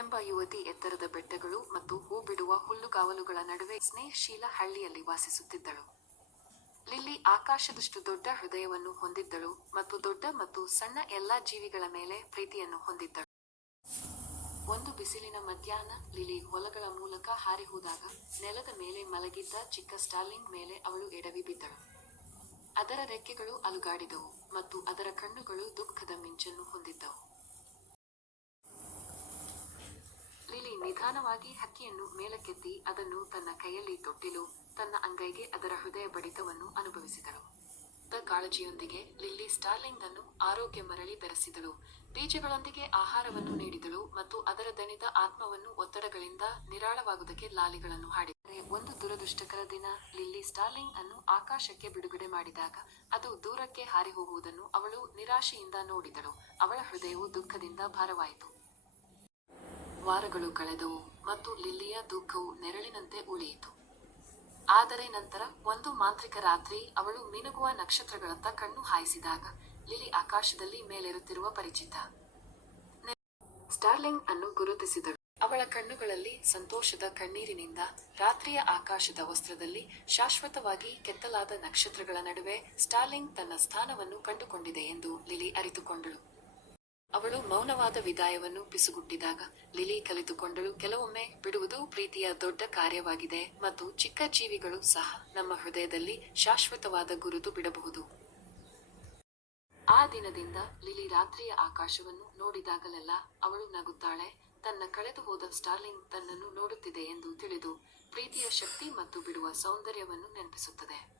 ಎಂಬ ಯುವತಿ ಎತ್ತರದ ಬೆಟ್ಟಗಳು ಮತ್ತು ಹೂ ಬಿಡುವ ಹುಲ್ಲುಗಾವಲುಗಳ ನಡುವೆ ಸ್ನೇಹಶೀಲ ಹಳ್ಳಿಯಲ್ಲಿ ವಾಸಿಸುತ್ತಿದ್ದಳು. ಲಿಲ್ಲಿ ಆಕಾಶದಷ್ಟು ದೊಡ್ಡ ಹೃದಯವನ್ನು ಹೊಂದಿದ್ದಳು ಮತ್ತು ದೊಡ್ಡ ಮತ್ತು ಸಣ್ಣ ಎಲ್ಲಾ ಜೀವಿಗಳ ಮೇಲೆ ಪ್ರೀತಿಯನ್ನು ಹೊಂದಿದ್ದಳು. ಒಂದು ಬಿಸಿಲಿನ ಮಧ್ಯಾಹ್ನ ಲಿಲಿ ಹೊಲಗಳ ಮೂಲಕ ಹಾರಿ ಹೋದಾಗ ನೆಲದ ಮೇಲೆ ಮಲಗಿದ್ದ ಚಿಕ್ಕ ಸ್ಟಾರ್ಲಿಂಗ್ ಮೇಲೆ ಅವಳು ಎಡವಿ ಬಿದ್ದಳು. ಅದರ ರೆಕ್ಕೆಗಳು ಅಲುಗಾಡಿದವು ಮತ್ತು ಅದರ ಕಣ್ಣುಗಳು ದುಃಖದ ಮಿಂಚನ್ನು ಹೊಂದಿದ್ದವು. ಲಿಲಿ ನಿಧಾನವಾಗಿ ಹಕ್ಕಿಯನ್ನು ಮೇಲಕ್ಕೆತ್ತಿ ಅದನ್ನು ತನ್ನ ಕೈಯಲ್ಲಿ ತೊಟ್ಟಿಲು, ತನ್ನ ಅಂಗೈಗೆ ಅದರ ಹೃದಯ ಬಡಿತವನ್ನು ಅನುಭವಿಸಿದಳು. ಕಾಳಜಿಯೊಂದಿಗೆ ಲಿಲ್ಲಿ ಸ್ಟಾರ್ಲಿಂಗ್ ಅನ್ನು ಆರೋಗ್ಯ ಮರಳಿ ಬೆರೆಸಿದಳು. ಬೀಜಗಳೊಂದಿಗೆ ಆಹಾರವನ್ನು ನೀಡಿದಳು ಮತ್ತು ಅದರ ದಣಿದ ಆತ್ಮವನ್ನು ಒತ್ತಡಗಳಿಂದ ನಿರಾಳವಾಗುವುದಕ್ಕೆ ಲಾಲಿಗಳನ್ನು ಹಾಡಿದರೆ ಒಂದು ದುರದೃಷ್ಟಕರ ದಿನ ಲಿಲ್ಲಿ ಸ್ಟಾರ್ಲಿಂಗ್ ಅನ್ನು ಆಕಾಶಕ್ಕೆ ಬಿಡುಗಡೆ ಮಾಡಿದಾಗ ಅದು ದೂರಕ್ಕೆ ಹಾರಿ ಹೋಗುವುದನ್ನು ಅವಳು ನಿರಾಶೆಯಿಂದ ನೋಡಿದಳು. ಅವಳ ಹೃದಯವು ದುಃಖದಿಂದ ಭಾರವಾಯಿತು. ವಾರಗಳು ಕಳೆದವು ಮತ್ತು ಲಿಲ್ಲಿಯ ದುಃಖವು ನೆರಳಿನಂತೆ ಉಳಿಯಿತು. ಆದರೆ ನಂತರ ಒಂದು ಮಾಂತ್ರಿಕ ರಾತ್ರಿ ಅವಳು ಮಿನುಗುವ ನಕ್ಷತ್ರಗಳತ್ತ ಕಣ್ಣು ಹಾಯಿಸಿದಾಗ ಲಿಲಿ ಆಕಾಶದಲ್ಲಿ ಮೇಲೇರುತ್ತಿರುವ ಪರಿಚಿತ. ಸ್ಟಾರ್ಲಿಂಗ್ ಅನ್ನು ಗುರುತಿಸಿದಳು. ಅವಳ ಕಣ್ಣುಗಳಲ್ಲಿ ಸಂತೋಷದ ಕಣ್ಣೀರಿನಿಂದ ರಾತ್ರಿಯ ಆಕಾಶದ ವಸ್ತ್ರದಲ್ಲಿ ಶಾಶ್ವತವಾಗಿ ಕೆತ್ತಲಾದ ನಕ್ಷತ್ರಗಳ ನಡುವೆ ಸ್ಟಾರ್ಲಿಂಗ್ ತನ್ನ ಸ್ಥಾನವನ್ನು ಕಂಡುಕೊಂಡಿದೆ ಎಂದು ಲಿಲಿ ಅರಿತುಕೊಂಡಳು. ಅವಳು ಮೌನವಾದ ವಿದಾಯವನ್ನು ಪಿಸುಗುಟ್ಟಿದಾಗ ಲಿಲಿ ಕಲಿತುಕೊಂಡಳು, ಕೆಲವೊಮ್ಮೆ ಬಿಡುವುದು ಪ್ರೀತಿಯ ದೊಡ್ಡ ಕಾರ್ಯವಾಗಿದೆ ಮತ್ತು ಚಿಕ್ಕ ಜೀವಿಗಳು ಸಹ ನಮ್ಮ ಹೃದಯದಲ್ಲಿ ಶಾಶ್ವತವಾದ ಗುರುತು ಬಿಡಬಹುದು. ಆ ದಿನದಿಂದ ಲಿಲಿ ರಾತ್ರಿಯ ಆಕಾಶವನ್ನು ನೋಡಿದಾಗಲೆಲ್ಲ ಅವಳು ನಗುತ್ತಾಳೆ ತನ್ನ ಕಳೆದು ಹೋದ ಸ್ಟಾರ್ಲಿಂಗ್ ತನ್ನನ್ನು ನೋಡುತ್ತಿದೆ ಎಂದು ತಿಳಿದು ಪ್ರೀತಿಯ ಶಕ್ತಿ ಮತ್ತು ಬಿಡುವ ಸೌಂದರ್ಯವನ್ನು ನೆನಪಿಸುತ್ತದೆ.